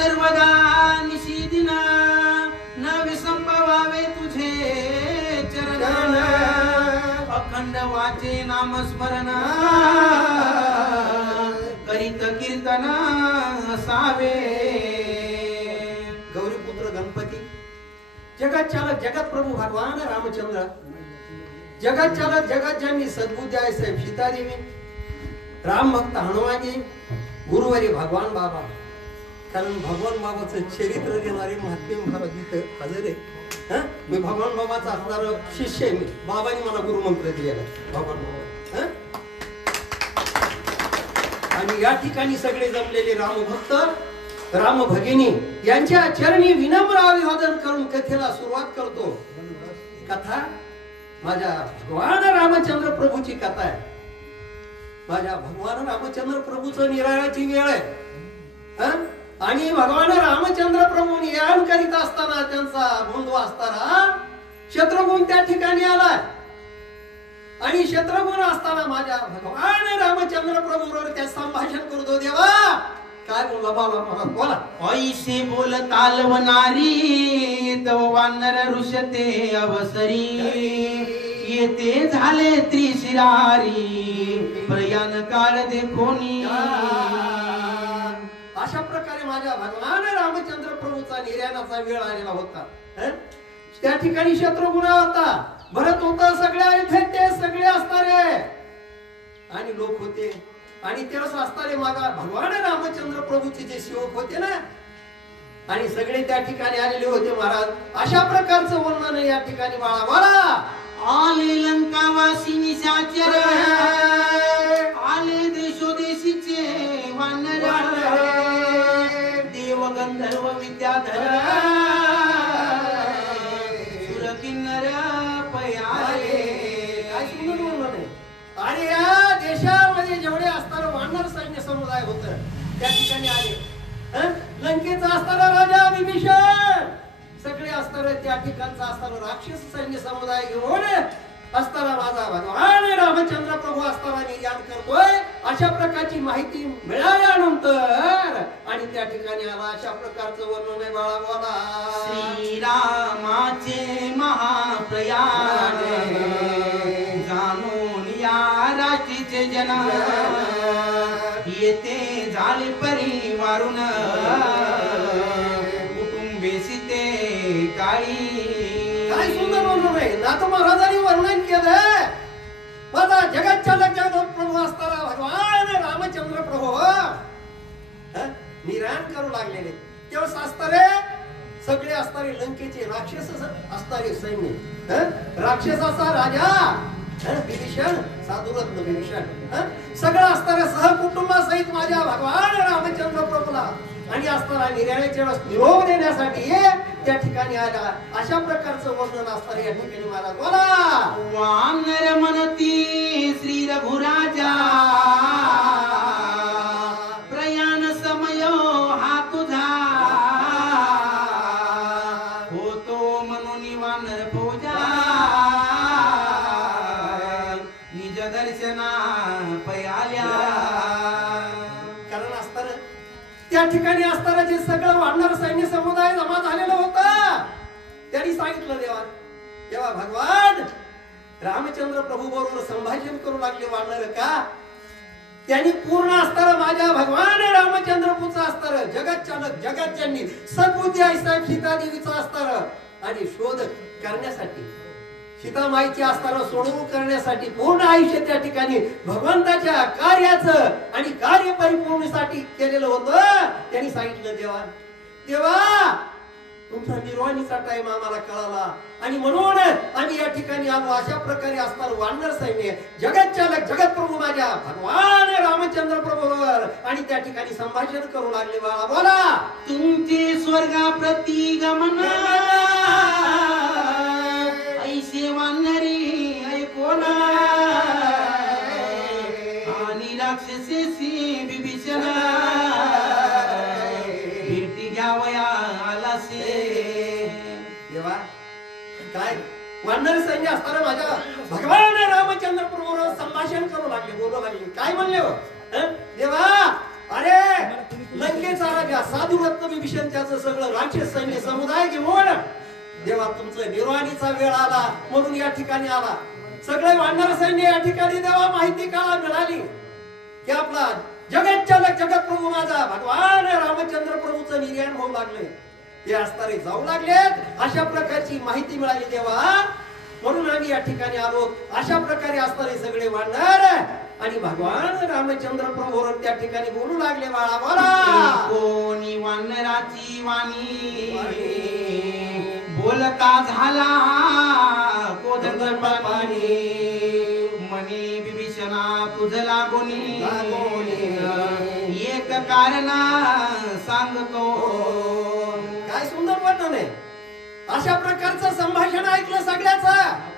सर्वदा निशिदिना न विसंपावे तुझे चरण अखंड वाचे नामस्मरण करीत कीर्तन असावे गौरीपुत्र गणपती जगत चालक जगत प्रभू भगवान रामचंद्र जगत चालक जगत ज्यांनी सद्बुद्धी आहे साहेब सीतादेवी राम भक्त हनुमानजी गुरुवारी भगवान बाबा कारण भगवान बाबाचं चरित्र देणारे महात्मे महाराज इथं हजर आहे मी भगवान बाबाचा असणार शिष्य आहे मी बाबांनी मला गुरुमंत्र दिलेला भगवान बाबा आणि या ठिकाणी सगळे जमलेले रामभक्त राम भगिनी यांच्या चरणी विनम्र अभिवादन करून कथेला सुरुवात करतो कथा माझ्या भगवान रामचंद्र प्रभूची कथा आहे माझ्या भगवान रामचंद्र प्रभूचं निराळाची वेळ आहे आणि भगवान रामचंद्र प्रभू निराण करीत असताना त्यांचा बंधू असताना शत्रुघ्न त्या ठिकाणी आलाय आणि शत्रुघ्न असताना माझ्या भगवान रामचंद्र प्रभू बरोबर त्या संभाषण करतो देवा काय बोलला बाबा बोला ऐसे बोल तालवणारी तव वानर ऋषते अवसरी येते झाले त्रिशिरारी प्रयाण काळ देखोनी अशा प्रकारे माझ्या भगवान रामचंद्र प्रभूचा निर्याणाचा वेळ आलेला होता त्या ठिकाणी शत्रुघ्न होता भरत होता सगळ्या इथे ते सगळे असणारे आणि लोक होते आणि तेच असणारे मागा भगवान रामचंद्र प्रभूचे जे सेवक होते ना आणि सगळे त्या ठिकाणी आलेले होते महाराज अशा प्रकारचं वर्णन या ठिकाणी बाळा बाळा आले लंकावासी निशाचर आले देशोदेशीचे वानर देव गंधर्व विद्याधर सुर किन्नर पयाले काय सुंदर वर्णन आहे आणि या देशामध्ये जेवढे असणारे वानर सैन्य समुदाय होत त्या ठिकाणी आले लंकेचा असणारा राजा विभीषण सगळे असणारे त्या ठिकाणचा असणारा राक्षस सैन्य समुदाय घेऊन असताना माझा भगवान रामचंद्र प्रभू असताना निर्याण करतोय अशा प्रकारची माहिती मिळाल्यानंतर आणि त्या ठिकाणी आला अशा प्रकारचं वर्णन आहे बाळा बोला श्रीरामाचे महाप्रयाण जाणून या राशीचे जन येते झाले परिवारून कुटुंबेसिते काळी काय सुंदर वर्णन आहे नाथ महाराजांनी वर्णन केलं माझा जगत चालक जगत प्रभू असताना भगवान रामचंद्र प्रभू निराण करू लागलेले तेव्हा असणारे सगळे असणारे लंकेचे राक्षस असणारे सैन्य राक्षसाचा राजा विभीषण साधुरत्न विभीषण सगळं असणाऱ्या सहकुटुंबासहित माझ्या भगवान रामचंद्र प्रभूला आणि असताना निर्याणाच्या निरोप देण्यासाठी त्या ठिकाणी आला अशा प्रकारचं वर्णन असणारे या ठिकाणी महाराज बोला वानर म्हणती श्री रघुराजा प्रयाण समय हा तुझा होतो म्हणून वानर पूजा निज दर्शना पयाल्या कारण असताना त्या ठिकाणी असताना जे सगळं वानर सैन्य समुदाय जमा झालेला होता त्यांनी सांगितलं देवा तेव्हा भगवान रामचंद्र प्रभू बरोबर संभाषण करू लागले वानर का त्यांनी पूर्ण असताना माझ्या भगवान रामचंद्र प्रभूचा असताना जगत चालक जगत ज्यांनी सद्बुद्धी आई साहेब सीता देवीचा असताना आणि शोध करण्यासाठी सीतामाईची असताना सोडवणूक करण्यासाठी पूर्ण आयुष्य त्या ठिकाणी भगवंताच्या कार्याचं आणि कार्य परिपूर्णसाठी केलेलं होतं त्यांनी सांगितलं देवा देवा तुमचा निर्वाणीचा टाइम आम्हाला कळाला आणि म्हणून आम्ही या ठिकाणी आलो अशा प्रकारे असणार वानर सैन्य जगत चालक जगत प्रभू माझ्या भगवान रामचंद्र प्रभूवर आणि त्या ठिकाणी संभाषण करू लागले बाळा बोला तुमचे स्वर्गाप्रती गमन ऐसे वानरी ऐकोना आणि राक्षसेसी विभीषण भेटी घ्यावया आलासे देवा काय वानर सैन्य असताना माझ्या भगवान रामचंद्र प्रभूवर संभाषण करू लागले बोलू लागले काय म्हणले हो देवा अरे लंकेचा राजा साधुरत्न विभीषण प्रकारचं सगळं राक्षस सैन्य समुदाय घेऊन देवा तुमचं निर्वाणीचा वेळ आला म्हणून या ठिकाणी आला. सगळे वानर सैन्य या ठिकाणी देवा माहिती काळा मिळाली की आपला जगतचालक जगतप्रभू माझा भगवान रामचंद्र प्रभूचं निर्याण होऊ लागले. ते असणारे जाऊ लागलेत अशा प्रकारची माहिती मिळाली देवा म्हणून आम्ही या ठिकाणी आलो. अशा प्रकारे असणारे सगळे वानर आणि भगवान रामचंद्र प्रभू त्या ठिकाणी बोलू लागले. बाळा बोला कोणी वानराची वाणी बोलता झाला कोदंड पाणी म्हणे विभीषणा तुझ लागोनी एक कारण सांगतो. काय सुंदर वर्णन आहे. अशा प्रकारचं संभाषण ऐकलं सगळ्याचं.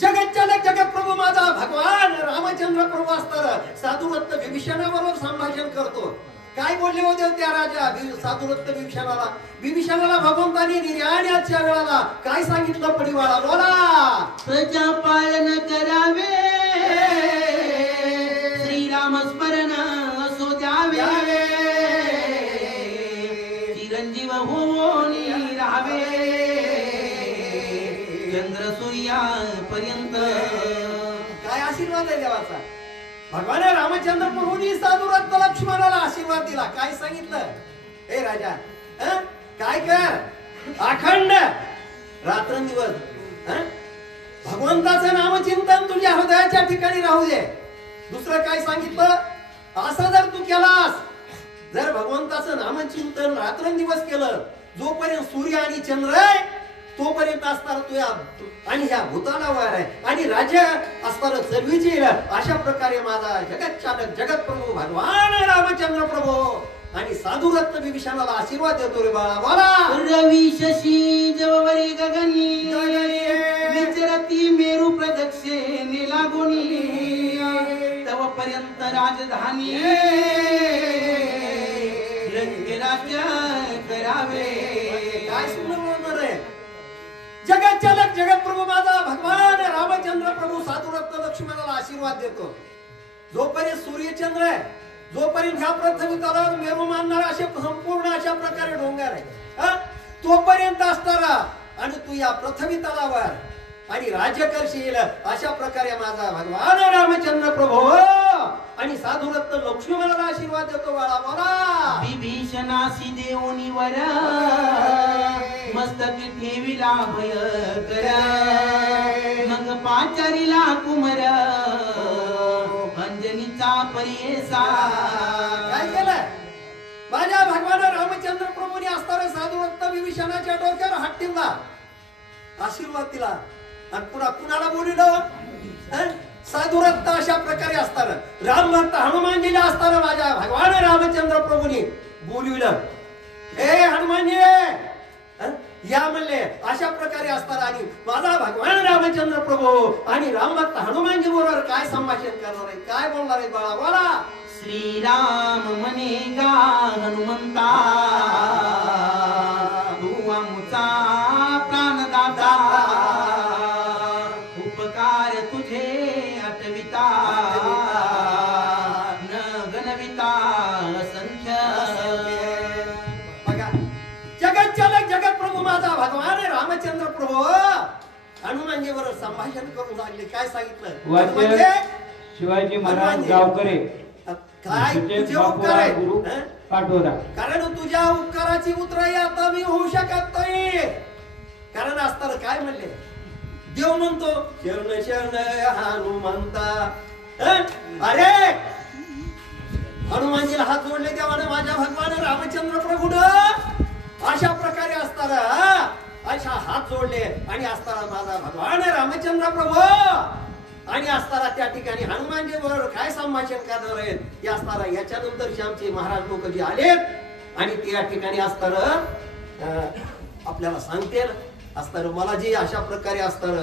जगतचालक जगतप्रभू माझा भगवान रामचंद्र प्रभू असताना साधुरत्न विभीषणाबरोबर संभाषण करतो. काय बोलले होते त्या राजा साधुरत्न विभीषणाला. विभीषणाला भगवंतानी निर्याण्याच्या वेळाला काय सांगितलं परिवारा बोला. प्रजा पालन करावे श्रीराम स्मरण असो द्यावे चिरंजीव होऊन राहावे चंद्र सूर्या पर्यंत. काय आशीर्वाद आहे देवाचा. भगवान रामचंद्र प्रभूंनी साधुरत्न लक्ष्मणाला आशीर्वाद दिला. काय सांगितलं हे राजा काय कर अखंड रात्रंदिवस भगवंताचं नामचिंतन तुझ्या हृदयाच्या ठिकाणी राहू दे. दुसरं काय सांगितलं असं जर तू केलास जर भगवंताचं नामचिंतन रात्रंदिवस केलं जोपर्यंत सूर्य आणि चंद्र आहे तोपर्यंत असणार तुया आणि ह्या भूतालावर आहे आणि राज्य असणार सर्वीचे अशा प्रकारे माझा जगत चालक जगत प्रभू भगवान रामचंद्र प्रभू आणि साधुरत्न विभीषणाला आशीर्वाद देतो रे बाळा बोला. रवी शशी जववरी गगनी विचरती मेरू प्रदक्षिणे लागोनी तव पर्यंत राजधानी राज्य करावे. काय सुंदर वर्णन आहे. जगत चालक जगत प्रभू माझा भगवान रामचंद्र प्रभू साधुरत्न लक्ष्मणाला आशीर्वाद देतो. जोपर्यंत सूर्यचंद्र आहे जोपर्यंत ह्या पृथ्वी तलावर मेरू मानणार असे संपूर्ण अशा प्रकारे डोंगर आहे तोपर्यंत असणारा आणि तू या पृथ्वी तलावर आणि राज्य करशील अशा प्रकारे माझा भगवान रामचंद्र प्रभू आणि साधुरत्न लक्ष्मणाला आशीर्वाद देतो बाळा बोला. विभीषणासी देवनी वर मस्तकी ठेविला भय कर मग पाचारीला कुमर अंजनीचा परियेसा. काय केलं माझ्या भगवान रामचंद्र प्रभूने असणाऱ्या साधुरत्न विभीषणाच्या डोक्यावर हात ठेवला आशीर्वाद दिला आणि पुन्हा कुणाला बोलवलं साधुरत्न अशा प्रकारे असताना राम भक्त हनुमानजीला असताना माझ्या भगवान रामचंद्र प्रभूने बोलविलं. हे हनुमानजी या म्हणले अशा प्रकारे असताना आणि माझा भगवान रामचंद्र प्रभू आणि राम भक्त हनुमानजी बरोबर काय संभाषण करणार आहे काय बोलणार आहे बाळा बोला. श्रीराम म्हणेगा हनुमंता तू आमचा प्राणदाता उपकार तुझे आठविता न गणविता असंख्य. बघा जगत चालक जगत प्रभू माझा भगवान रामचंद्र प्रभू हनुमानजी बरोबर संभाषण करून लागले. काय सांगितलं शिवाजी महाराज गावकरे काय तुझे उपकार आहे पाठवला कारण तुझ्या उपकाराची उतराई आता मी होऊ शकत नाही. कारण असताना काय म्हणले देव म्हणतो शरण शरण हनुमंता. अरे हनुमानजीला हात जोडले देवाने माझ्या भगवान रामचंद्र प्रभूनं अशा प्रकारे असताना अशा हात जोडले आणि असताना माझा भगवान रामचंद्र प्रभू आणि असताना त्या ठिकाणी हनुमानजी बरोबर काय संभाषण करणार आहेत या असताना याच्यानंतर श्यामचे महाराज लोक जे आलेत आणि ते या ठिकाणी असताना आपल्याला सांगते असताना मला जे अशा प्रकारे असताना